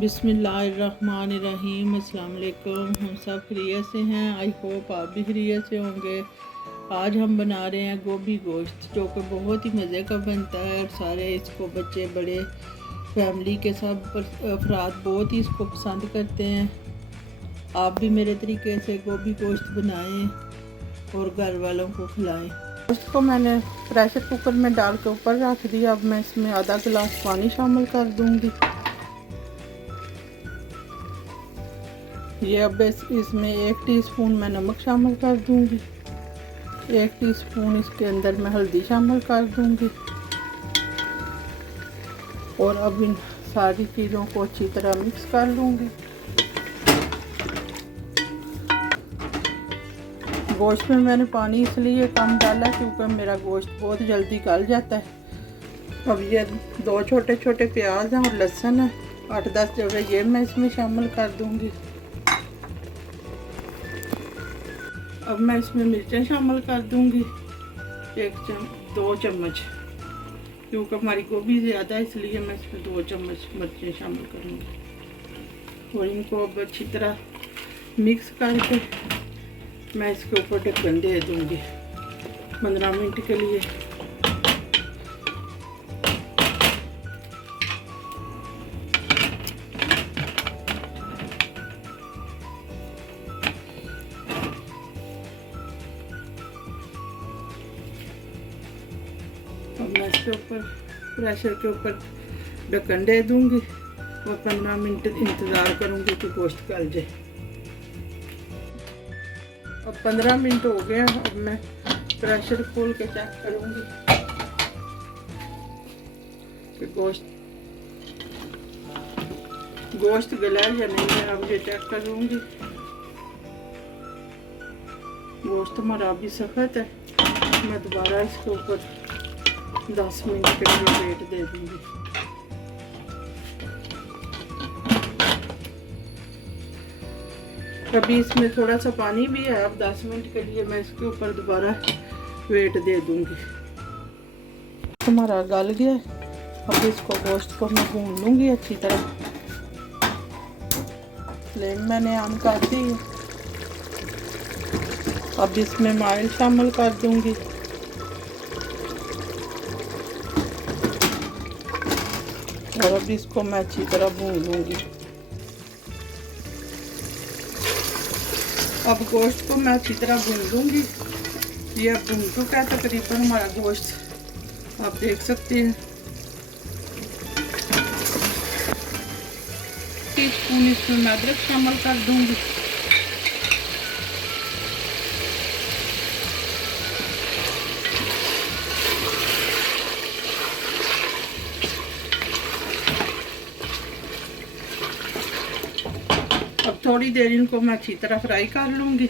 बिस्मिल्लाहिर्रहमानिर्रहीम। अस्सलाम वालेकुम। हम सब खैरियत से हैं। आई होप आप भी खैरियत से होंगे। आज हम बना रहे हैं गोभी गोश्त, जो कि बहुत ही मज़े का बनता है और सारे इसको बच्चे बड़े फैमिली के सब अफराद बहुत ही इसको पसंद करते हैं। आप भी मेरे तरीके से गोभी गोश्त बनाएं और घर वालों को खिलाएं। गोश्त को मैंने प्रेशर कुकर में डाल के ऊपर रख दिया। अब मैं इसमें आधा गिलास पानी शामिल कर दूंगी। ये अब इसमें 1 टीस्पून मैं नमक शामिल कर दूंगी। 1 टीस्पून इसके अंदर मैं हल्दी शामिल कर दूंगी। और अब इन सारी चीज़ों को अच्छी तरह मिक्स कर लूँगी। गोश्त में मैंने पानी इसलिए कम डाला क्योंकि मेरा गोश्त बहुत जल्दी गल जाता है। अब ये 2 छोटे छोटे प्याज हैं और लहसुन है 8-10 जगह, ये मैं इसमें शामिल कर दूंगी। अब मैं इसमें मिर्चें शामिल कर दूंगी 2 चम्मच, क्योंकि हमारी गोभी ज़्यादा है इसलिए मैं इसमें 2 चम्मच मिर्चें शामिल करूँगी। और इनको अब अच्छी तरह मिक्स करके मैं इसके ऊपर ढक्कन दे दूँगी 15 मिनट के लिए। अब मैं इसके ऊपर प्रेशर के ऊपर ढक्कन दे दूँगी और 15 मिनट इंतज़ार करूँगी कि गोश्त गल जाए। अब 15 मिनट हो गए। अब मैं प्रेशर खोल के चेक करूँगी कि गोश्त गला या नहीं है। अब ये चेक करूँगी। गोश्त हमारा अभी सख्त है। मैं दोबारा इसके ऊपर 10 मिनट के लिए वेट दे दूँगी। अभी इसमें थोड़ा सा पानी भी है। अब 10 मिनट के लिए मैं इसके ऊपर दोबारा वेट दे दूँगी। हमारा गल गया। अब इसको गोश्त को मैं भून लूँगी अच्छी तरह। फ्लेम मैंने ऑन कर दी है। अब इसमें मैं ऑयल शामिल कर दूँगी। और अब इसको मैं अच्छी तरह भून लूँगी। अब गोश्त को मैं अच्छी तरह भून लूँगी। ये अब भून चुका है तकरीबन हमारा गोश्त, आप देख सकते हैं। टीस्पून इसमें मैं अदरक शामिल कर दूँगी। अब थोड़ी देर इनको मैं अच्छी तरह फ्राई कर लूँगी।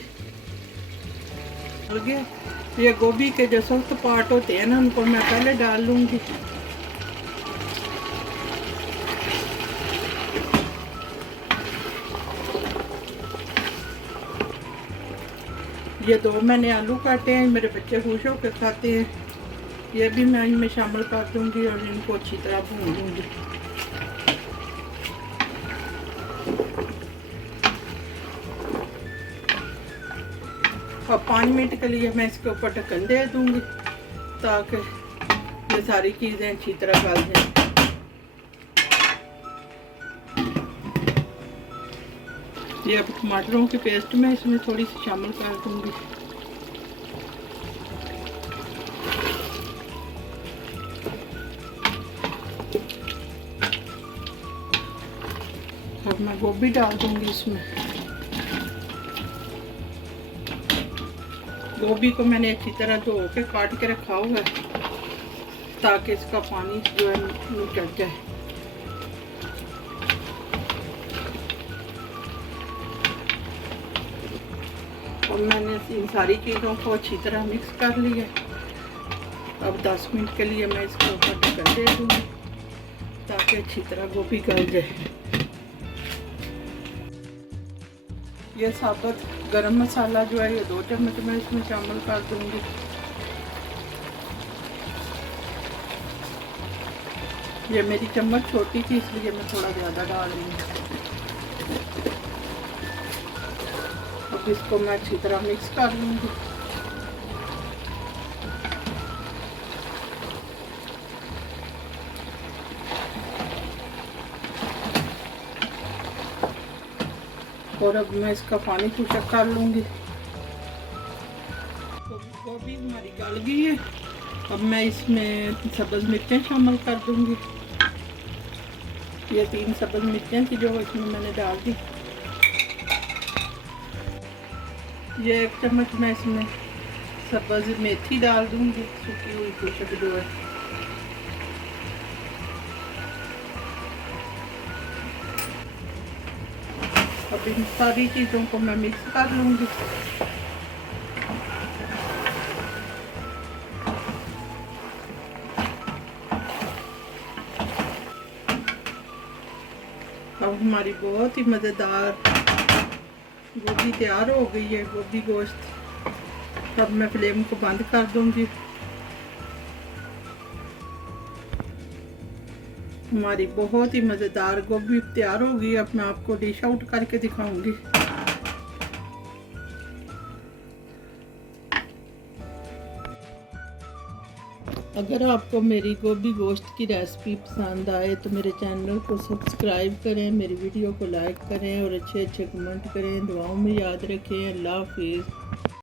ये गोभी के जो सख्त पार्ट होते हैं ना, उनको मैं पहले डाल लूँगी। ये 2 मैंने आलू काटे हैं, मेरे बच्चे खुश होकर खाते हैं। ये भी मैं इनमें शामिल कर दूँगी और इनको अच्छी तरह भून लूँगी। अब 5 मिनट के लिए मैं इसके ऊपर ढक्कन दे दूँगी ताकि ये सारी चीज़ें अच्छी तरह गल जाएं। ये अब टमाटरों की पेस्ट मैं इसमें थोड़ी सी शामिल कर दूँगी। अब मैं गोभी डाल दूँगी इसमें। गोभी को मैंने अच्छी तरह धो के काट के रखा हुआ है ताकि इसका पानी जो है निकल जाए। और मैंने इन सारी चीज़ों को अच्छी तरह मिक्स कर लिया। अब 10 मिनट के लिए मैं इसके ऊपर ढक्कन दे दूँगी ताकि अच्छी तरह गोभी गल जाए। ये साबुत गरम मसाला जो है ये 2 चम्मच मैं इसमें शामिल कर दूँगी। ये मेरी चम्मच छोटी थी इसलिए मैं थोड़ा ज़्यादा डाल रही हूँ। अब इसको मैं अच्छी तरह मिक्स कर लूँगी। और अब मैं इसका पानी खुशक कर लूँगी। तो गोभी हमारी गल गई है। अब मैं इसमें सब्ज़ मिर्चें शामिल कर दूँगी। ये 3 सब्ज़ मिर्चें थी जो इसमें मैंने डाल दी। ये 1 चम्मच मैं इसमें सब्ज़ मेथी डाल दूँगी, सूखी हुई खुशक जो है। अब इन सारी चीज़ों को मैं मिक्स कर लूँगी। अब हमारी बहुत ही मज़ेदार गोभी तैयार हो गई है, गोभी गोश्त। अब मैं फ्लेम को बंद कर दूँगी। हमारी बहुत ही मज़ेदार गोभी तैयार हो गई। अब मैं आपको डिश आउट करके दिखाऊंगी। अगर आपको मेरी गोभी गोश्त की रेसिपी पसंद आए तो मेरे चैनल को सब्सक्राइब करें, मेरी वीडियो को लाइक करें और अच्छे अच्छे कमेंट करें। दुआओं में याद रखें। अल्लाह हाफिज़।